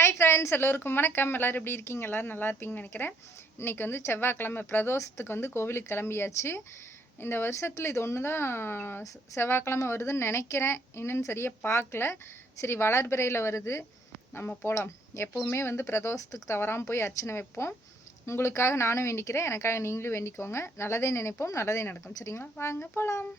Hi friends, எல்லோருக்கும் வணக்கம். எல்லோரும் எப்படி இருக்கீங்க? எல்லோரும் நல்லா இருப்பீங்கன்னு நினைக்கிறேன். இன்றைக்கி வந்து செவ்வாய்க்கிழமை பிரதோஷத்துக்கு வந்து கோவிலுக்கு கிளம்பியாச்சு. இந்த வருஷத்தில் இது ஒன்று தான் செவ்வாய்க்கிழமை வருதுன்னு நினைக்கிறேன். இன்னும் சரியாக பார்க்கல. சரி, வளர்பிறையில் வருது, நம்ம போகலாம். எப்போவுமே வந்து பிரதோஷத்துக்கு தவறாமல் போய் அர்ச்சனை வைப்போம். உங்களுக்காக நானும் வேண்டிக்கிறேன், எனக்காக நீங்களும் வேண்டிக்கோங்க. நல்லதே நினைப்போம், நல்லதே நடக்கும். சரிங்களா? வாங்க போகலாம்.